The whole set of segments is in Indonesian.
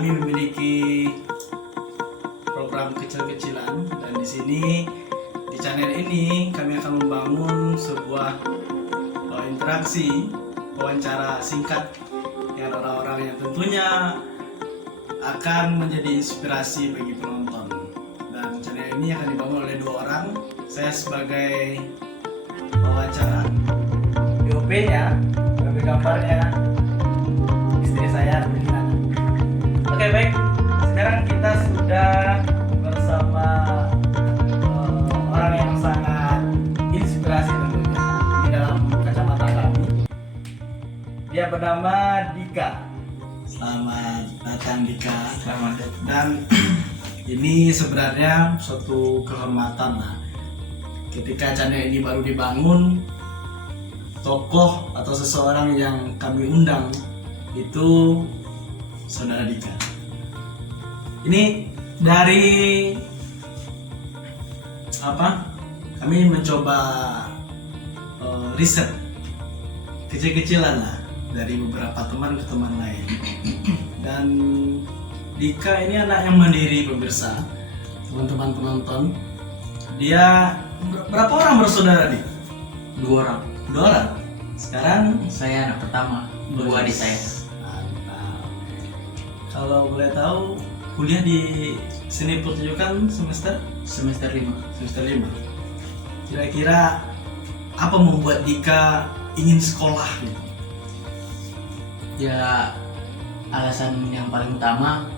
kami memiliki program kecil-kecilan, dan di sini di channel ini kami akan membangun sebuah interaksi wawancara singkat dengan orang-orang yang tentunya akan menjadi inspirasi bagi penonton. Dan channel ini akan dibangun oleh dua orang. Saya sebagai wawancara, POP-nya, lebih gambarnya istri saya Melina. Oke, baik. Sekarang kita sudah bersama orang yang sangat inspirasi tentunya di dalam kacamata kami. Dia bernama Dika. Selamat datang Dika. Selamat datang. Dan ini sebenarnya suatu kehormatan lah. Ketika channel ini baru dibangun, tokoh atau seseorang yang kami undang itu Saudara Dika. Ini dari kami mencoba riset kecil-kecilan lah dari beberapa teman ke teman lain. Dan Dika ini anak yang mandiri, pemirsa, teman-teman penonton. Dia berapa orang bersaudara, Dik? 2 orang. 2 orang. Sekarang Saya anak pertama, 2 adik saya. mantap. Kalau boleh tahu, kuliah di seni pertunjukan semester Semester 5. 5. Kira-kira apa membuat Dika ingin sekolah gitu? Ya, alasan yang paling utama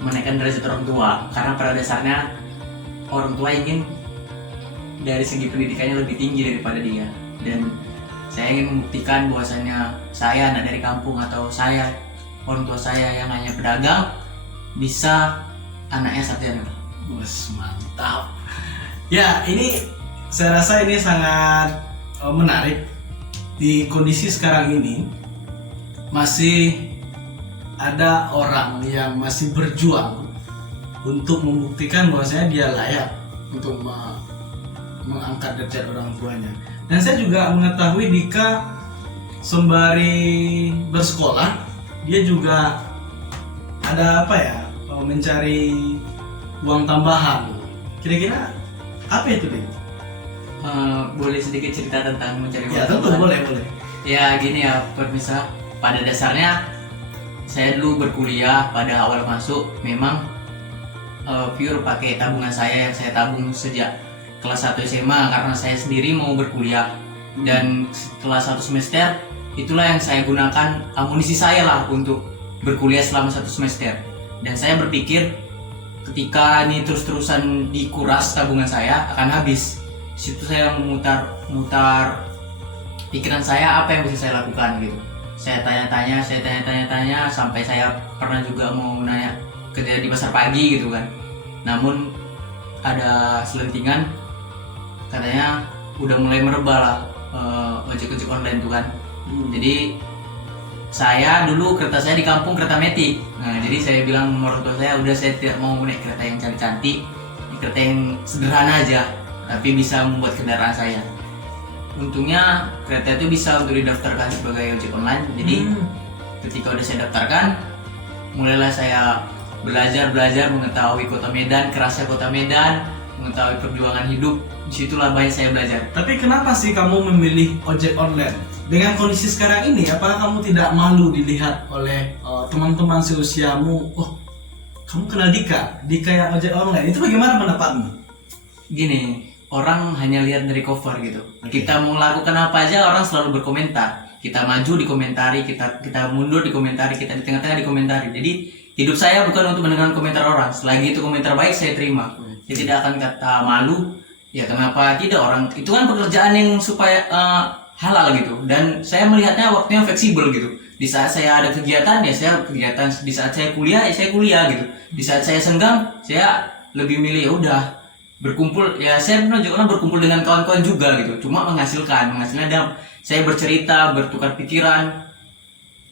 menaikkan derajat orang tua. Karena pada dasarnya orang tua ingin dari segi pendidikannya lebih tinggi daripada dia. Dan saya ingin membuktikan bahwasannya saya anak dari kampung atau saya, orang tua saya yang hanya pedagang, bisa anaknya sarjana. Bos, mantap. Ya, ini saya rasa ini sangat menarik. Di kondisi sekarang ini masih ada orang yang masih berjuang untuk membuktikan bahwasanya dia layak untuk mengangkat derajat orang tuanya. Dan saya juga mengetahui Dika sembari bersekolah, dia juga ada mencari uang tambahan. Kira-kira apa itu, Dik? Boleh sedikit cerita tentang mencari Ya, uang tentu tambahan? boleh. Ya gini ya, pemirsa. Pada dasarnya saya dulu berkuliah, pada awal masuk memang pure pakai tabungan saya yang saya tabung sejak kelas 1 SMA karena saya sendiri mau berkuliah. Dan setelah 1 semester itulah yang saya gunakan amunisi saya lah untuk berkuliah selama 1 semester. Dan saya berpikir ketika ini terus-terusan dikuras tabungan saya akan habis. Situ saya memutar pikiran saya apa yang bisa saya lakukan gitu. Saya tanya-tanya sampai saya pernah juga mau nanya kerja di pasar pagi gitu kan. Namun ada selentingan katanya udah mulai merebak lah ojek-ojek online tuh kan. Jadi saya dulu kereta saya di kampung kereta metik. Nah, jadi saya bilang sama orang tua saya, udah saya tidak mau naik kereta yang cantik-cantik, kereta yang sederhana aja, tapi bisa membuat kendaraan saya. Untungnya kereta itu bisa untuk didaftarkan sebagai ojek online. Jadi ketika udah saya daftarkan, mulailah saya belajar mengetahui kota Medan, kerasnya kota Medan, mengetahui perjuangan hidup. Disitulah banyak saya belajar. Tapi kenapa sih kamu memilih ojek online? Dengan kondisi sekarang ini, apakah kamu tidak malu dilihat oleh teman-teman seusiamu? Oh, kamu kenal Dika yang ojek online. Itu bagaimana pendapatmu? Gini, orang hanya lihat dari cover gitu. Kita mau lakukan apa aja orang selalu berkomentar. Kita maju dikomentari, kita mundur dikomentari, kita di tengah-tengah dikomentari. Jadi hidup saya bukan untuk mendengarkan komentar orang. Selagi itu komentar baik saya terima. Saya tidak akan kata malu. Ya kenapa tidak, orang itu kan pekerjaan yang supaya halal gitu. Dan saya melihatnya waktunya fleksibel gitu. Di saat saya ada kegiatan ya saya kegiatan. Di saat saya kuliah ya saya kuliah gitu. Di saat saya senggang saya lebih milih ya udah berkumpul, ya saya juga berkumpul dengan kawan-kawan juga gitu, cuma menghasilnya saya bercerita, bertukar pikiran,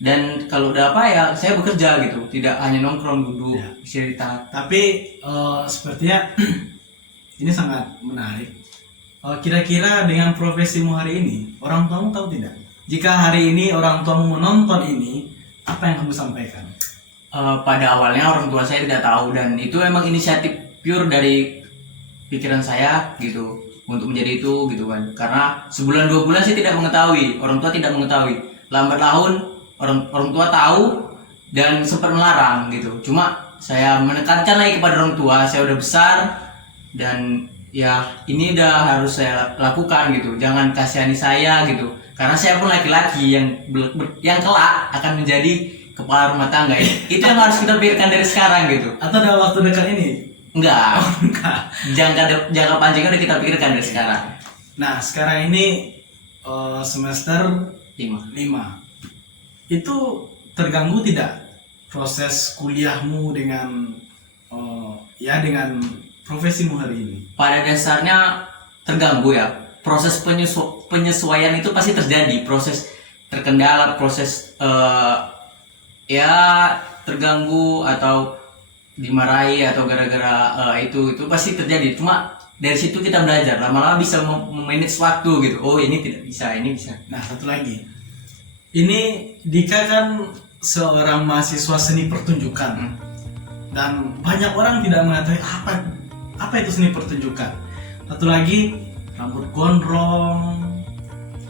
dan kalau udah apa ya saya bekerja gitu, tidak hanya nongkrong duduk Ya. cerita. Tapi sepertinya ini sangat menarik. Kira-kira dengan profesimu hari ini, orang tuamu tahu tidak? Jika hari ini orang tuamu menonton ini, apa yang kamu sampaikan? pada awalnya orang tua saya tidak tahu, dan itu emang inisiatif pure dari pikiran saya gitu untuk menjadi itu gitu kan. Karena sebulan 2 bulan saya tidak mengetahui, orang tua tidak mengetahui. Lambat laun orang tua tahu dan sempat melarang gitu. Cuma saya menekankan lagi kepada orang tua, saya udah besar dan ya ini udah harus saya lakukan gitu. Jangan kasihani saya gitu. Karena saya pun laki-laki yang kelak akan menjadi kepala rumah tangga. Itu yang harus kita pikirkan dari sekarang gitu. Atau dalam waktu dekat ini? Enggak. Enggak. Jangka panjangnya udah kita pikirkan dari sekarang. Nah, sekarang ini semester 5. 5. Itu terganggu tidak proses kuliahmu dengan dengan profesimu hari ini? Pada dasarnya terganggu ya. Proses penyesuaian itu pasti terjadi. Proses terkendala, proses terganggu atau dimarahi atau gara-gara itu pasti terjadi. Cuma dari situ kita belajar, lama-lama bisa memanage waktu gitu. Oh, ini tidak bisa, ini bisa. Nah, satu lagi, ini Dika kan seorang mahasiswa seni pertunjukan, dan banyak orang tidak mengetahui apa itu seni pertunjukan. Satu lagi, rambut gondrong,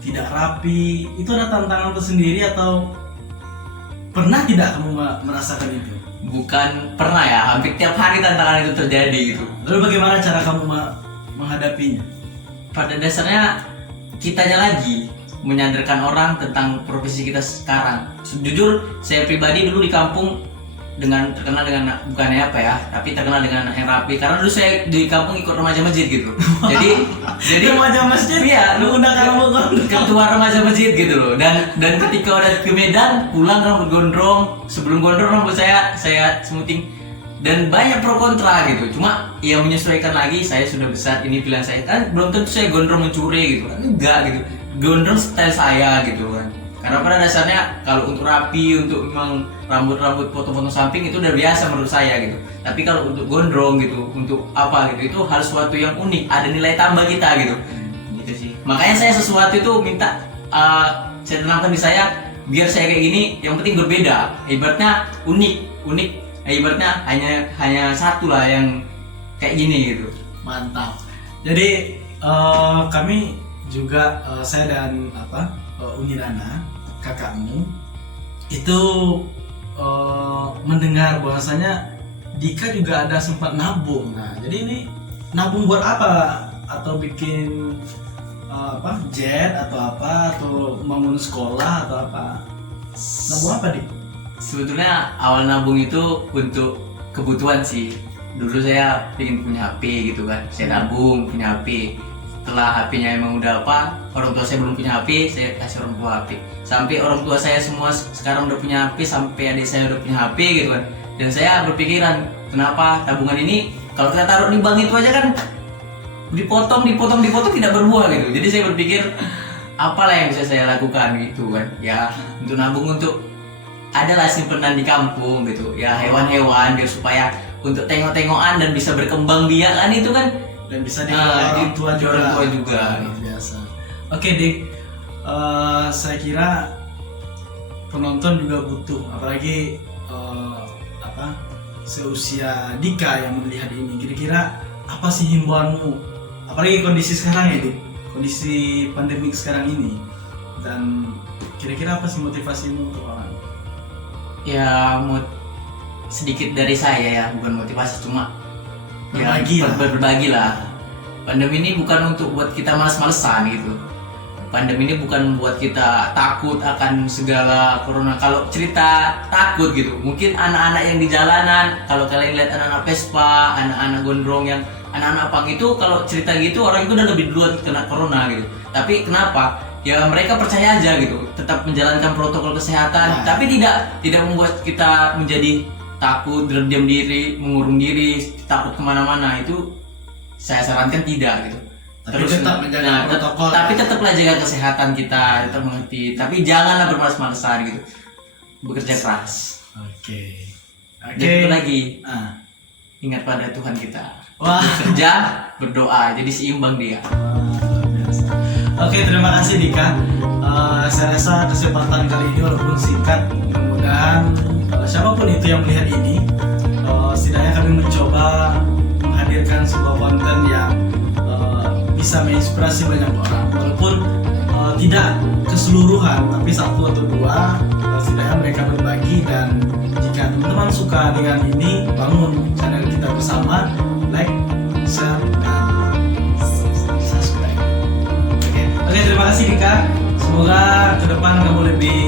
tidak rapi, itu ada tantangan tersendiri atau pernah tidak kamu merasakan itu? Bukan pernah ya, hampir tiap hari tantangan itu terjadi gitu. Lalu bagaimana cara kamu menghadapinya? Pada dasarnya kitanya lagi menyadarkan orang tentang profesi kita sekarang. Jujur, saya pribadi dulu di kampung terkenal dengan bukannya apa ya, tapi terkenal dengan anak yang rapi. Karena dulu saya di kampung ikut remaja masjid gitu. jadi remaja masjid? Iya, lu ketua remaja masjid gitu loh. Dan ketika udah ke Medan, pulang rambut gondrong. Sebelum gondrong rambut saya smoothing. Dan banyak pro kontra gitu. Cuma ya menyesuaikan lagi, saya sudah besar, ini pilihan saya. Kan belum tentu saya gondrong mencuri gitu kan. Enggak gitu. Gondrong style saya gitu kan. Karena pada dasarnya kalau untuk rapi, untuk memang rambut potong-potong samping itu udah biasa menurut saya gitu. Tapi kalau untuk gondrong gitu, untuk apa gitu, itu harus sesuatu yang unik, ada nilai tambah kita gitu. Gitu sih. Makanya saya sesuatu itu minta saya tanamkan di saya, biar saya kayak gini, yang penting berbeda. Ibaratnya unik. Ibaratnya hanya satu lah yang kayak gini gitu. Mantap. Jadi kami juga saya dan Unirana, kakakmu itu mendengar bahwasanya Dika juga ada sempat nabung. Nah, jadi ini nabung buat apa? Atau bikin jet atau bangun sekolah atau apa? Nabung apa, Dik? Sebetulnya awal nabung itu untuk kebutuhan sih. Dulu saya pengen punya HP gitu kan, saya nabung punya HP. Setelah HP-nya emang udah orang tua saya belum punya HP, saya kasih orang tua HP. Sampai orang tua saya semua sekarang udah punya HP, sampai adik saya udah punya HP gitu kan. Dan saya berpikiran, kenapa tabungan ini kalau kita taruh di bank itu aja kan dipotong tidak berbuah gitu. Jadi saya berpikir, apalah yang bisa saya lakukan gitu kan. Ya, untuk nabung, untuk adalah simpenan di kampung gitu. Ya, hewan-hewan biar supaya untuk tengok-tengokan dan bisa berkembang biak kan, itu kan. Dan bisa dikelola orang tua juga. Biasa. Oke, Dik. Saya kira penonton juga butuh, apalagi seusia Dika yang melihat ini. Kira-kira apa sih himbauanmu? Apalagi kondisi sekarang ya, Dik. Kondisi pandemik sekarang ini. Dan kira-kira apa sih motivasimu untuk orang? Ya, sedikit dari saya ya, bukan motivasi, cuma berbagi lah. Pandemi ini bukan untuk buat kita malas-malesan gitu. Pandemi ini bukan buat kita takut akan segala corona. Kalau cerita takut gitu, mungkin anak-anak yang di jalanan, kalau kalian lihat anak-anak Vespa, anak-anak gondrong, yang anak-anak pang itu, kalau cerita gitu orang itu udah lebih duluan kena corona gitu. Tapi kenapa? Ya mereka percaya aja gitu, tetap menjalankan protokol kesehatan, tapi tidak membuat kita menjadi takut, berdiam diri, mengurung diri, takut kemana-mana. Itu saya sarankan tidak gitu. Tapi tetap menjaga protokol. Tapi tetaplah jaga kesehatan kita, tetap mengerti. Tapi janganlah bermalas-malasan gitu. Bekerja keras. Oke. Dan itu lagi, ingat pada Tuhan kita. Wah. Bekerja, berdoa, jadi seimbang dia. Oke, terima kasih Dika. Saya rasa kesempatan kali ini walaupun singkat, mudah-mudahan siapapun itu yang melihat ini, setidaknya kami mencoba menghadirkan sebuah konten yang bisa menginspirasi banyak orang, walaupun tidak keseluruhan, tapi satu atau dua, setidaknya mereka berbagi. Dan jika teman-teman suka dengan ini, bangun channel kita bersama, like, share, dan subscribe. Oke, terima kasih Dika. Semoga ke depan kamu lebih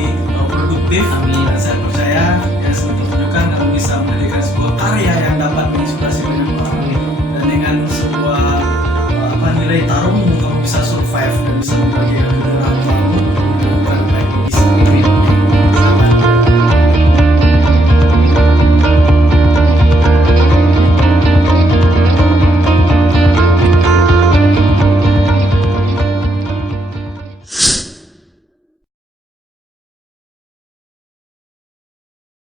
produktif. Amin. Dan saya percaya yang selalu tunjukkan kamu bisa menjadikan sebuah karya yang dapat menginspirasi banyak orang. Dan dengan sebuah nilai taruhmu